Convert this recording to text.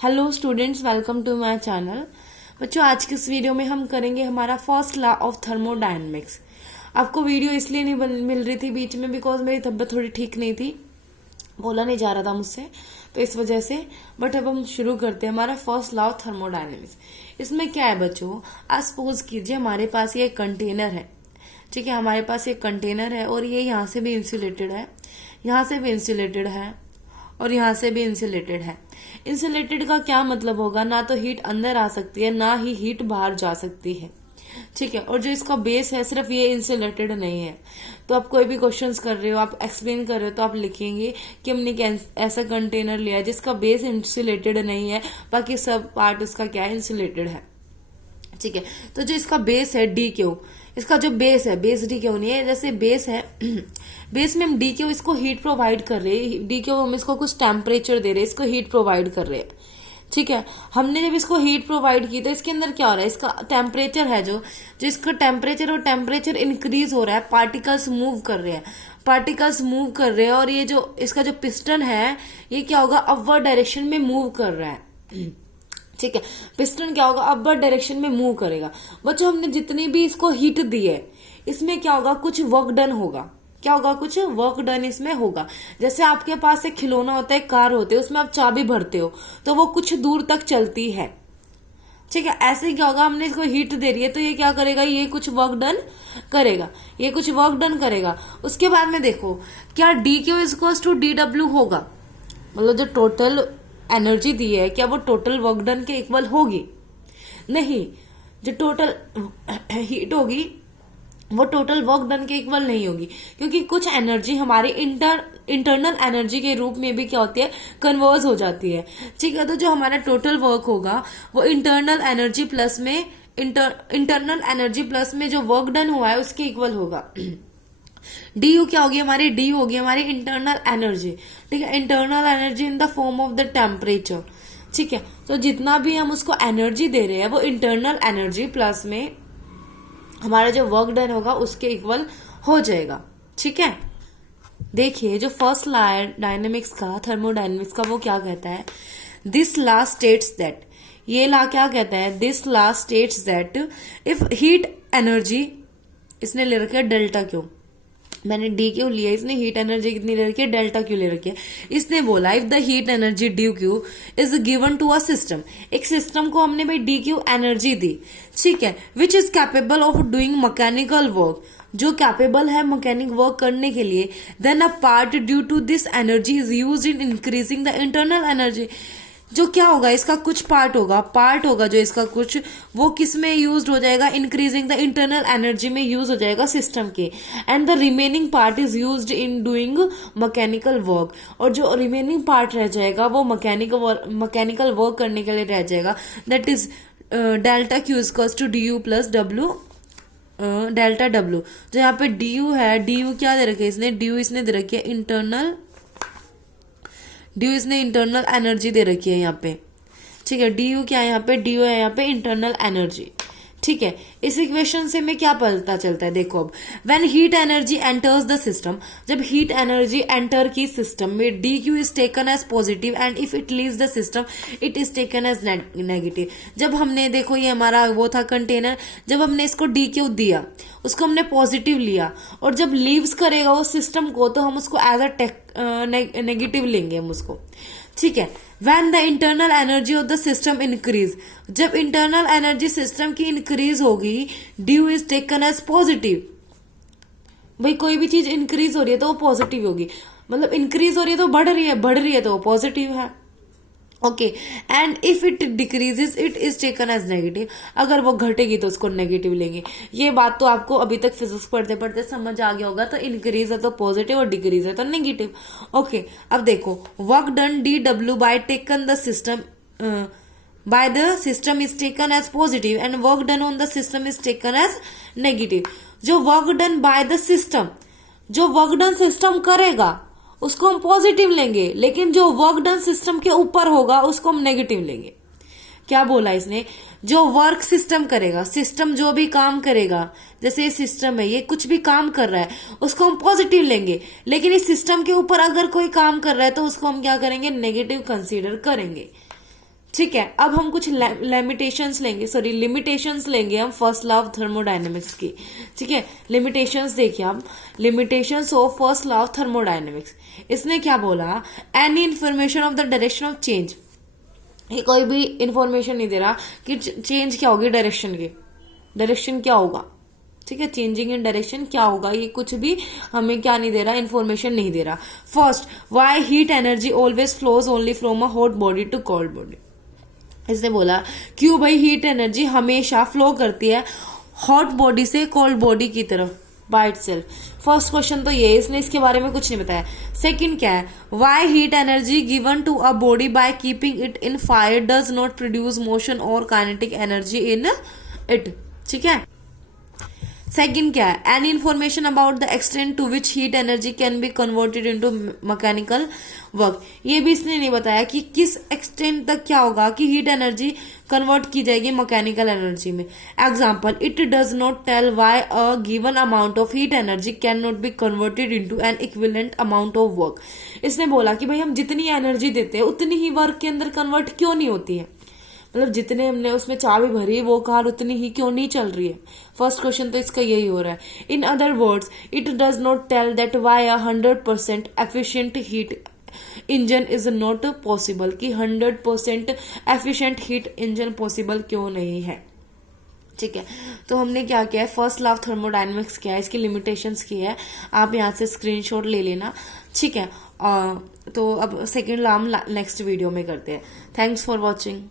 Hello students, welcome to my channel. बच्चों, आज की इस वीडियो में हम करेंगे हमारा फर्स्ट लॉ ऑफ थर्मोडायनेमिक्स। आपको वीडियो इसलिए नहीं मिल रही थी बीच में बिकॉज मेरी तबीयत थोड़ी ठीक नहीं थी, बोला नहीं जा रहा था मुझसे, तो इस वजह से। बट अब हम शुरू करते हैं हमारा फर्स्ट लॉ ऑफ थर्मोडायनेमिक्स। इसमें क्या है बच्चों, आज सपोज कीजिए हमारे पास ये कंटेनर है, ठीक है। हमारे पास एक कंटेनर है और ये यहाँ से भी इंसुलेटेड है, यहाँ से भी इंसुलेटेड है और यहाँ से भी इंसुलेटेड है। इंसुलेटेड का क्या मतलब होगा, ना तो हीट अंदर आ सकती है ना ही हीट बाहर जा सकती है, ठीक है। और जो इसका बेस है सिर्फ ये इंसुलेटेड नहीं है। तो आप कोई भी क्वेश्चंस कर रहे हो, आप एक्सप्लेन कर रहे हो, तो आप लिखेंगे कि हमने ऐसा कंटेनर लिया जिसका बेस इंसुलेटेड नहीं है, बाकी सब पार्ट उसका क्या है, इंसुलेटेड है, ठीक है। तो जो इसका बेस है डी क्यू, इसका जो बेस है, बेस डी क्यू नहीं है, जैसे बेस है बेस में हम डी क्यू इसको हीट प्रोवाइड कर रहे हैं, डी क्यू हम इसको कुछ टेम्परेचर दे रहे हैं, इसको हीट प्रोवाइड कर रहे हैं, ठीक है। हमने जब इसको हीट प्रोवाइड की तो इसके अंदर क्या हो रहा है, इसका टेम्परेचर है जो इसका टेम्परेचर और टेम्परेचर इंक्रीज हो रहा है, पार्टिकल्स मूव कर रहे हैं, पार्टिकल्स मूव कर रहे हैं। और ये जो इसका जो पिस्टन है ये क्या होगा, अपवर्ड डायरेक्शन में मूव कर रहा है, ठीक है। पिस्टन क्या होगा, अपवर्ड डायरेक्शन में मूव करेगा। बच्चों, हमने जितनी भी इसको हीट दी है इसमें क्या होगा, कुछ वर्क डन होगा। क्या होगा, कुछ वर्क डन इसमें होगा। जैसे आपके पास एक खिलौना होता है, कार होती है, उसमें आप चाबी भरते हो तो वो कुछ दूर तक चलती है, ठीक है। ऐसे क्या होगा, हमने इसको हीट दे रही है तो ये क्या करेगा, ये कुछ वर्क डन करेगा, ये कुछ वर्क डन करेगा। उसके बाद में देखो, क्या D Q equals to D W होगा, मतलब जो टोटल एनर्जी दी है क्या वो टोटल वर्क डन के इक्वल होगी? नहीं, जो टोटल हीट होगी वो टोटल वर्क डन के इक्वल नहीं होगी, क्योंकि कुछ एनर्जी हमारी इंटरनल एनर्जी के रूप में भी क्या होती है, कन्वर्ज हो जाती है, ठीक है। तो जो हमारा टोटल वर्क होगा वो इंटरनल एनर्जी प्लस में इंटरनल एनर्जी प्लस में जो वर्क डन हुआ है उसके इक्वल होगा। डी यू क्या होगी हमारी, डी होगी हमारी इंटरनल एनर्जी, ठीक है। Internal energy in the form of the temperature, ठीक है। तो जितना भी हम उसको एनर्जी दे रहे हैं वो इंटरनल एनर्जी प्लस में हमारा जो वर्क डन होगा उसके इक्वल हो जाएगा, ठीक है। देखिए, जो फर्स्ट लॉ है डायनेमिक्स का, थर्मोडायनेमिक्स का, वो क्या कहता है, दिस लॉ स्टेट्स दैट, ये लॉ क्या कहता है, this law states that if heat energy, इसने ले रखा है डेल्टा क्यू, मैंने डी क्यू लिया, इसने हीट एनर्जी कितनी ले रखी है, डेल्टा क्यू ले रखी है। इसने बोला if the heat energy D Q is given to a system, एक सिस्टम को हमने भाई डी क्यू एनर्जी दी, ठीक है, which is capable of doing mechanical work, जो कैपेबल है मैकेनिक वर्क करने के लिए, then a part due to this energy is used in increasing the internal energy, जो क्या होगा, इसका कुछ पार्ट होगा जो इसका कुछ, वो किस में यूज हो जाएगा, इंक्रीजिंग द इंटरनल एनर्जी में यूज हो जाएगा सिस्टम के, and the remaining part is used in doing mechanical work, और जो रिमेनिंग पार्ट रह जाएगा वो मैकेनिकल वर्क करने के लिए रह जाएगा, that is delta Q equals to D U plus W, delta W. जो यहाँ पे डी यू है, डी यू क्या दे रखे, इसने डी यू इसने दे रखी है इंटरनल, डी इसने इंटरनल एनर्जी दे रखी है यहाँ पे, ठीक है। डी यू क्या है यहाँ पे, डी यू है यहाँ पे इंटरनल एनर्जी, ठीक है। इस इक्वेशन से हमें क्या पता चलता है, देखो अब, when heat energy enters the system, जब हीट एनर्जी एंटर की सिस्टम में, D Q is taken as positive and if it leaves the system it is taken as negative. जब हमने, देखो ये हमारा वो था कंटेनर, जब हमने इसको डी क्यू दिया उसको हमने पॉजिटिव लिया, और जब लीव्स करेगा वो सिस्टम को तो हम उसको एज अ नेगेटिव लेंगे हम उसको, ठीक है। When the internal energy of the system increase, जब इंटरनल एनर्जी सिस्टम की इंक्रीज होगी, D U is taken as positive. भाई कोई भी चीज इंक्रीज हो रही है तो वो पॉजिटिव होगी, मतलब इंक्रीज हो रही है तो बढ़ रही है तो वो पॉजिटिव है, okay. And if it decreases it is taken as negative, अगर वो घटेगी तो उसको नेगेटिव लेंगे। ये बात तो आपको अभी तक फिजिक्स पढ़ते पढ़ते समझ आ गया होगा। तो इंक्रीज है तो पॉजिटिव और डिक्रीज है तो नेगेटिव, ओके। अब देखो, work done D W by taken the system, by the system is taken as positive and work done on the system is taken as negative. जो work done by the system, जो work done system करेगा उसको हम positive लेंगे, लेकिन जो work done system के ऊपर होगा उसको हम नेगेटिव लेंगे। क्या बोला इसने, जो वर्क सिस्टम करेगा, सिस्टम जो भी काम करेगा, जैसे ये सिस्टम है, ये कुछ भी काम कर रहा है उसको हम पॉजिटिव लेंगे, लेकिन इस सिस्टम के ऊपर अगर कोई काम कर रहा है तो उसको हम क्या करेंगे, नेगेटिव कंसीडर करेंगे, ठीक है, अब हम कुछ लिमिटेशंस लेंगे हम फर्स्ट लॉ ऑफ थर्मोडायनेमिक्स की। ठीक है, लिमिटेशंस देखिए हम, limitations of first law of thermodynamics. इसने क्या बोला, any information of the direction of change, ये कोई भी इंफॉर्मेशन नहीं दे रहा कि चेंज क्या होगी डायरेक्शन की, डायरेक्शन क्या होगा। ठीक है, चेंजिंग इन डायरेक्शन क्या होगा, ये कुछ भी हमें क्या नहीं दे रहा, इंफॉर्मेशन नहीं दे रहा। First, why heat energy always flows only from a hot body to cold body. इसने बोला क्यों भाई हीट एनर्जी हमेशा फ्लो करती है हॉट बॉडी से कोल्ड बॉडी की तरफ बाय इटसेल्फ। फर्स्ट क्वेश्चन तो ये, इसने इसके बारे में कुछ नहीं बताया। सेकंड क्या है, why heat energy given to a body by keeping it in fire does not produce motion और काइनेटिक एनर्जी इन इट। ठीक है, सेकंड क्या है, any information about the extent to which heat energy can be converted into mechanical work. ये भी इसने नहीं बताया कि किस एक्सटेंट तक क्या होगा कि हीट एनर्जी कन्वर्ट की जाएगी मैकेनिकल एनर्जी में। Example, it does not tell why a given amount of heat energy can not be converted into an equivalent amount of work. इसने बोला कि भाई हम जितनी एनर्जी देते हैं उतनी ही वर्क के अंदर कन्वर्ट क्यों नहीं होती है, मतलब जितने हमने उसमें चाबी भरी वो कार उतनी ही क्यों नहीं चल रही है। फर्स्ट क्वेश्चन तो इसका यही हो रहा है। In other words, it does not tell that why a 100% efficient heat engine is not possible, कि 100% एफिशिएंट हीट इंजन पॉसिबल क्यों नहीं है। ठीक है, तो हमने क्या किया है, फर्स्ट लॉ ऑफ थर्मोडायनेमिक्स किया है, इसकी लिमिटेशंस की है, आप यहाँ से स्क्रीनशॉट ले लेना। ठीक है, तो अब सेकेंड लॉ हम नेक्स्ट वीडियो में करते हैं। Thanks for watching.